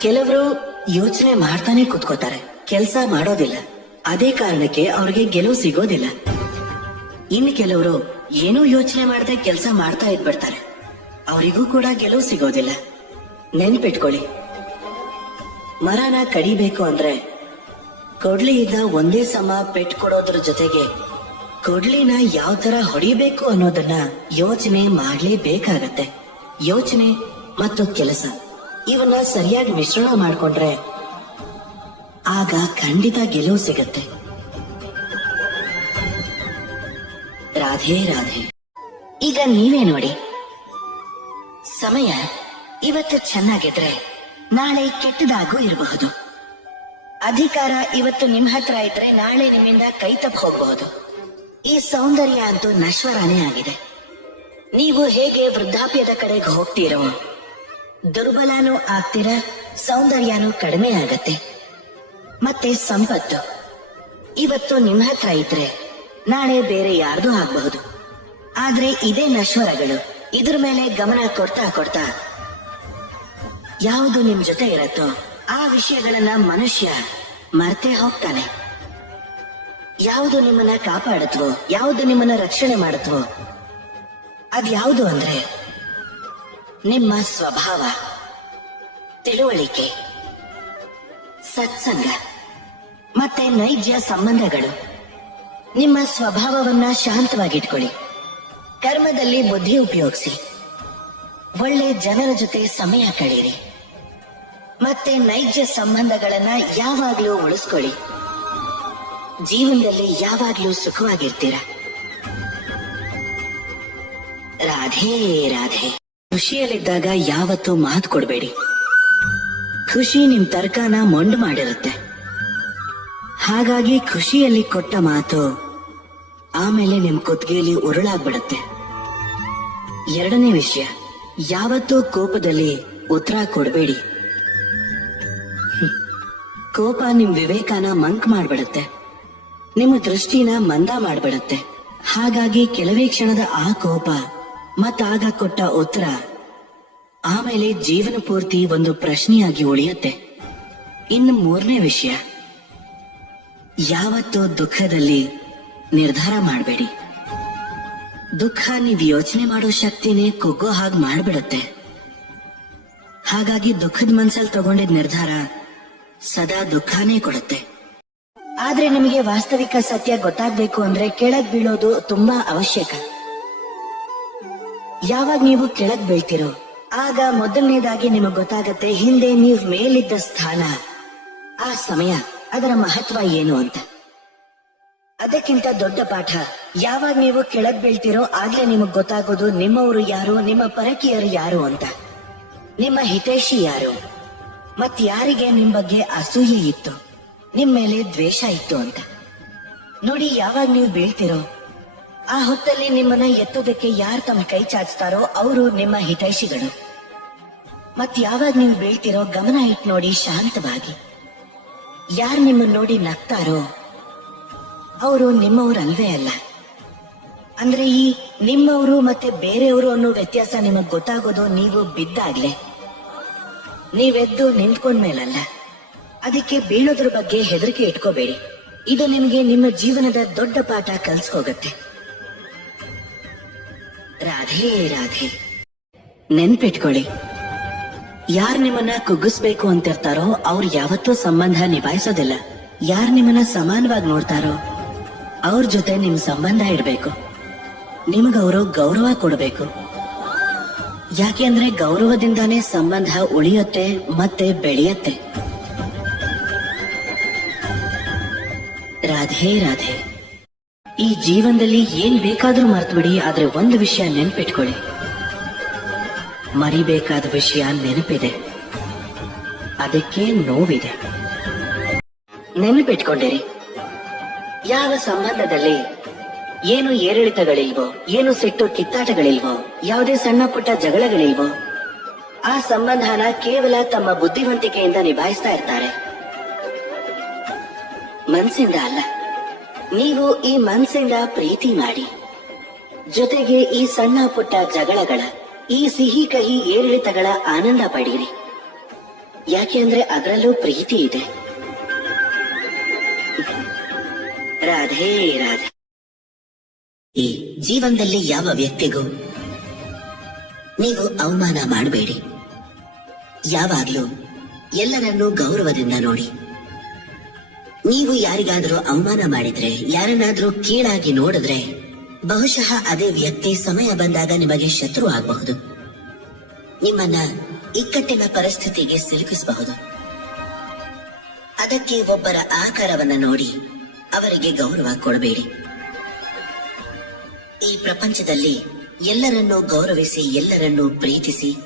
ಕೆಲವರು ಯೋಚನೆ ಮಾಡ್ತಾನೆ ಕುತ್ಕೋತಾರೆ. ಕೆಲಸ ಮಾಡೋದಿಲ್ಲ. ಅದೇ ಕಾರಣಕ್ಕೆ ಅವ್ರಿಗೆ ಗೆಲುವು ಸಿಗೋದಿಲ್ಲ. ಇನ್ನು ಕೆಲವರು ಏನೂ ಯೋಚನೆ ಮಾಡದೆ ಕೆಲಸ ಮಾಡ್ತಾ ಇದ್ಬಿಡ್ತಾರೆ. ಅವರಿಗೂ ಕೂಡ ಗೆಲುವು ಸಿಗೋದಿಲ್ಲ. ನೆನ್ಪಿಟ್ಕೊಳ್ಳಿ. ಮರನ ಕಡಿಬೇಕು ಅಂದ್ರೆ ಕೊಡ್ಲಿಯಿಂದ ಒಂದೇ ಸಮ ಪೆಟ್ ಕೊಡೋದ್ರ ಜೊತೆಗೆ ಕೊಡ್ಲಿನ ಯಾವ ತರ ಹೊಡಿಬೇಕು ಅನ್ನೋದನ್ನ ಯೋಚನೆ ಮಾಡ್ಲೇಬೇಕಾಗತ್ತೆ. ಯೋಚನೆ ಮತ್ತು ಕೆಲಸ. ಇವನ್ನ ಸರಿಯಾಗಿ ಮಿಶ್ರಣ ಮಾಡ್ಕೊಂಡ್ರೆ ಆಗ ಖಂಡಿತ ಗೆಲುವು ಸಿಗತ್ತೆ. ರಾಧೆ ರಾಧೆ. ಈಗ ನೀವೇ ನೋಡಿ. ಸಮಯ ಇವತ್ತು ಚೆನ್ನಾಗಿದ್ರೆ ನಾಳೆ ಕೆಟ್ಟದಾಗೂ ಇರಬಹುದು. ಅಧಿಕಾರ ಇವತ್ತು ನಿಮ್ ಹತ್ರ ಇದ್ರೆ ನಾಳೆ ನಿಮ್ಮಿಂದ ಕೈ ತಪ್ಪ ಹೋಗಬಹುದು. ಈ ಸೌಂದರ್ಯ ಅಂತೂ ನಶ್ವರನೇ ಆಗಿದೆ. ನೀವು ಹೇಗೆ ವೃದ್ಧಾಪ್ಯದ ಕಡೆಗೆ ಹೋಗ್ತೀರೋ ದುರ್ಬಲನೂ ಆಗ್ತೀರಾ, ಸೌಂದರ್ಯನೂ ಕಡಿಮೆ ಆಗತ್ತೆ. ಮತ್ತೆ ಸಂಪತ್ತು. ಇವತ್ತು ನಿಮ್ಮ ಹತ್ರ ಇದ್ರೆ ನಾಳೆ ಬೇರೆ ಯಾರ್ದು ಆಗ್ಬಹುದು. ಆದ್ರೆ ಇದೇ ನಶ್ವರಗಳು. ಇದ್ರ ಮೇಲೆ ಗಮನ ಕೊಡ್ತಾ ಕೊಡ್ತಾ ಯಾವುದು ನಿಮ್ ಜೊತೆ ಇರತ್ತೋ, ಆ ವಿಷಯಗಳನ್ನ ಮನುಷ್ಯ ಮರ್ತೇ ಹೋಗ್ತಾನೆ. ಯಾವುದು ನಿಮ್ಮನ್ನ ಕಾಪಾಡತ್ವೋ, ಯಾವುದು ನಿಮ್ಮನ್ನ ರಕ್ಷಣೆ ಮಾಡತ್ವೋ, ಅದ್ಯಾವುದು ಅಂದ್ರೆ ನಿಮ್ಮ ಸ್ವಭಾವ. ತಿಳುವಳಿಕೆ. ಸತ್ಸಂಗ. ಮತ್ತೆ ನೈಜ ಸಂಬಂಧಗಳು. ನಿಮ್ಮ ಸ್ವಭಾವವನ್ನ ಶಾಂತವಾಗಿಟ್ಕೊಳ್ಳಿ. ಕರ್ಮದಲ್ಲಿ ಬುದ್ಧಿ ಉಪಯೋಗಿಸಿ. ಒಳ್ಳೆ ಜನರ ಜೊತೆ ಸಮಯ ಕಳೆಯಿರಿ. ಮತ್ತೆ ನೈಜ ಸಂಬಂಧಗಳನ್ನ ಯಾವಾಗ್ಲೂ ಉಳಿಸ್ಕೊಳ್ಳಿ. ಜೀವನದಲ್ಲಿ ಯಾವಾಗ್ಲೂ ಸುಖವಾಗಿರ್ತೀರ. ರಾಧೇ, ರಾಧೆ. ಖುಷಿಯಲ್ಲಿದ್ದಾಗ ಯಾವತ್ತೂ ಮಾತು ಕೊಡಬೇಡಿ. ಖುಷಿ ನಿಮ್ ತರ್ಕಾನ ಮೊಂಡು ಮಾಡಿರುತ್ತೆ. ಹಾಗಾಗಿ ಖುಷಿಯಲ್ಲಿ ಕೊಟ್ಟ ಮಾತು ಆಮೇಲೆ ನಿಮ್ ಕುತ್ತಿಗೆಯಲ್ಲಿ ಉರುಳಾಗ್ಬಿಡುತ್ತೆ. ಎರಡನೇ ವಿಷಯ, ಯಾವತ್ತೂ ಕೋಪದಲ್ಲಿ ಉತ್ತರ ಕೊಡಬೇಡಿ. ಕೋಪ ನಿಮ್ ವಿವೇಕನ ಮಂಕ್ ಮಾಡ್ಬಿಡುತ್ತೆ. ನಿಮ್ಮ ದೃಷ್ಟಿನ ಮಂದ ಮಾಡ್ಬಿಡುತ್ತೆ. ಹಾಗಾಗಿ ಕೆಲವೇ ಕ್ಷಣದ ಆ ಕೋಪ ಮತ್ತಾಗ ಕೊಟ್ಟ ಉತ್ತರ ಆಮೇಲೆ ಜೀವನ ಪೂರ್ತಿ ಒಂದು ಪ್ರಶ್ನೆಯಾಗಿ ಉಳಿಯುತ್ತೆ. ಇನ್ನು ಮೂರನೇ ವಿಷಯ. ಯಾವತ್ತೂ ದುಃಖದಲ್ಲಿ ನಿರ್ಧಾರ ಮಾಡಬೇಡಿ. ದುಃಖ ನೀವು ಯೋಚನೆ ಮಾಡೋ ಶಕ್ತಿನೇ ಕುಗ್ಗೋ ಹಾಗೆ ಮಾಡ್ಬಿಡುತ್ತೆ. ಹಾಗಾಗಿ ದುಃಖದ ಮನ್ಸಲ್ಲಿ ತಗೊಂಡಿದ್ ನಿರ್ಧಾರ ಸದಾ ದುಃಖನೇ ಕೊಡುತ್ತೆ. ಆದ್ರೆ ನಿಮಗೆ ವಾಸ್ತವಿಕ ಸತ್ಯ ಗೊತ್ತಾಗ್ಬೇಕು ಅಂದ್ರೆ ಕೆಳಗ್ ಬೀಳೋದು ತುಂಬಾ ಅವಶ್ಯಕ. ಯಾವಾಗ ನೀವು ಕೆಳಗ್ ಬೀಳ್ತಿರೋ ಆಗ ಮೊದಲನೇದಾಗಿ ನಿಮಗೆ ಗೊತ್ತಾಗತ್ತೆ ಹಿಂದೆ ನೀವ್ ಮೇಲಿದ್ದ ಸ್ಥಾನ. ಆ ಸಮಯ, ಅದರ ಮಹತ್ವ ಏನು ಅಂತ. ಅದಕ್ಕಿಂತ ದೊಡ್ಡ ಪಾಠ, ಯಾವಾಗ ನೀವು ಕೆಳಗ್ ಬೀಳ್ತಿರೋ ಆಗ್ಲೇ ನಿಮಗ್ ಗೊತ್ತಾಗೋದು ನಿಮ್ಮವರು ಯಾರು, ನಿಮ್ಮ ಪರಕೀಯರು ಯಾರು ಅಂತ. ನಿಮ್ಮ ಹಿತೈಷಿ ಯಾರು? ಮತ್ ಯಾರಿಗೆ ನಿಮ್ ಬಗ್ಗೆ ಅಸೂಯೆ ಇತ್ತು? ನಿಮ್ಮ ಮೇಲೆ ದ್ವೇಷ ಇತ್ತು ಅಂತ. ನೋಡಿ ಯಾವಾಗ ನೀವು ಬೀಳ್ತಿರೋ ಆ ಹೊತ್ತಲ್ಲಿ ನಿಮ್ಮನ್ನ ಎತ್ತೋದಕ್ಕೆ ಯಾರು ತಮ್ಮ ಕೈ ಚಾಚ್ತಾರೋ ಅವರು ನಿಮ್ಮ ಹಿತೈಷಿಗಳು. ಮತ್ ಯಾವಾಗ ನೀವು ಬೀಳ್ತಿರೋ ಗಮನ ಇಟ್ ನೋಡಿ ಶಾಂತವಾಗಿ. ಯಾರು ನಿಮ್ಮನ್ನ ನೋಡಿ ನಗ್ತಾರೋ ಅವರು ನಿಮ್ಮವ್ರಲ್ವೇ ಅಲ್ಲ. ಅಂದ್ರೆ ಈ ನಿಮ್ಮವರು ಮತ್ತೆ ಬೇರೆಯವರು ಅನ್ನೋ ವ್ಯತ್ಯಾಸ ನಿಮಗ್ ಗೊತ್ತಾಗೋದು ನೀವು ಬಿದ್ದಾಗ್ಲೆ. ನೀವೆದ್ದು ನಿಂತ್ಕೊಂಡ್ಮೇಲಲ್ಲ. ಅದಕ್ಕೆ ಬೀಳೋದ್ರ ಬಗ್ಗೆ ಹೆದರಿಕೆ ಇಟ್ಕೋಬೇಡಿ. ಇದು ನಿಮಗೆ ನಿಮ್ಮ ಜೀವನದ ದೊಡ್ಡ ಪಾಠ ಕಲ್ಸ್ಕೋಗತ್ತೆ. ರಾಧೇ, ರಾಧೆ. ನೆನ್ಪಿಟ್ಕೊಳ್ಳಿ. ಯಾರ್ ನಿಮ್ಮನ್ನ ಕುಗ್ಗಿಸ್ಬೇಕು ಅಂತಿರ್ತಾರೋ ಅವ್ರು ಯಾವತ್ತೂ ಸಂಬಂಧ ನಿಭಾಯಿಸೋದಿಲ್ಲ. ಯಾರ್ ನಿಮ್ಮನ್ನ ಸಮಾನವಾಗಿ ನೋಡ್ತಾರೋ ಅವ್ರ ಜೊತೆ ನಿಮ್ ಸಂಬಂಧ ಇಡ್ಬೇಕು. ನಿಮ್ಗವರು ಗೌರವ ಕೊಡಬೇಕು. ಯಾಕೆಂದ್ರೆ ಗೌರವದಿಂದಾನೇ ಸಂಬಂಧ ಉಳಿಯುತ್ತೆ ಮತ್ತೆ ಬೆಳೆಯತ್ತೆ. ರಾಧೇ, ರಾಧೆ. ಈ ಜೀವನದಲ್ಲಿ ಏನ್ ಬೇಕಾದ್ರೂ ಮರ್ತು ಬಿಡಿ ಆದ್ರೆ ಒಂದು ವಿಷಯ ನೆನ್ಪಿಟ್ಕೊಳ್ಳಿ. ಮರಿಬೇಕಾದ ವಿಷಯ ನೆನಪಿದೆ. ಅದಕ್ಕೆ ನೋವಿದೆ. ನೆನಪಿಟ್ಕೊಂಡಿರಿ. ಯಾವ ಸಂಬಂಧದಲ್ಲಿ ಏನು ಏರಿಳಿತಗಳಿಲ್ವೋ, ಏನು ಸಿಟ್ಟು ಕಿತ್ತಾಟಗಳಿಲ್ವೋ, ಯಾವುದೇ ಸಣ್ಣ ಪುಟ್ಟ ಜಗಳಗಳಿಲ್ವೋ, ಆ ಸಂಬಂಧನ ಕೇವಲ ತಮ್ಮ ಬುದ್ಧಿವಂತಿಕೆಯಿಂದ ನಿಭಾಯಿಸ್ತಾ ಇರ್ತಾರೆ. ಮನಸ್ಸಿಂದ ಅಲ್ಲ. ನೀವು ಈ ಮನ್ಸಿಂದ ಪ್ರೀತಿ ಮಾಡಿ. ಜೊತೆಗೆ ಈ ಸಣ್ಣ ಪುಟ್ಟ ಜಗಳಗಳ, ಈ ಸಿಹಿ ಕಹಿ ಏರಿಳಿತಗಳ ಆನಂದ ಪಡೀರಿ. ಯಾಕೆ ಅಂದ್ರೆ ಅದರಲ್ಲೂ ಪ್ರೀತಿ ಇದೆ. ರಾಧೇ, ರಾಧೆ. ಈ ಜೀವನದಲ್ಲಿ ಯಾವ ವ್ಯಕ್ತಿಗೂ ನೀವು ಅವಮಾನ ಮಾಡಬೇಡಿ. ಯಾವಾಗ್ಲೂ ಎಲ್ಲರನ್ನೂ ಗೌರವದಿಂದ ನೋಡಿ. ನೀವು ಯಾರಿಗಾದರೂ ಅವಮಾನ ಮಾಡಿದ್ರೆ, ಯಾರನ್ನಾದ್ರೂ ಕೀಳಾಗಿ ನೋಡಿದ್ರೆ, ಬಹುಶಃ ಅದೇ ವ್ಯಕ್ತಿ ಸಮಯ ಬಂದಾಗ ನಿಮಗೆ ಶತ್ರು ಆಗಬಹುದು. ನಿಮ್ಮನ್ನ ಇಕ್ಕಟ್ಟಿನ ಪರಿಸ್ಥಿತಿಗೆ ಸಿಲುಕಿಸಬಹುದು. ಅದಕ್ಕೆ ಒಬ್ಬರ ಆಕಾರವನ್ನ ನೋಡಿ ಅವರಿಗೆ ಗೌರವ ಕೊಡಬೇಡಿ. ಈ ಪ್ರಪಂಚದಲ್ಲಿ ಎಲ್ಲರನ್ನೂ ಗೌರವಿಸಿ, ಎಲ್ಲರನ್ನೂ ಪ್ರೀತಿಸಿ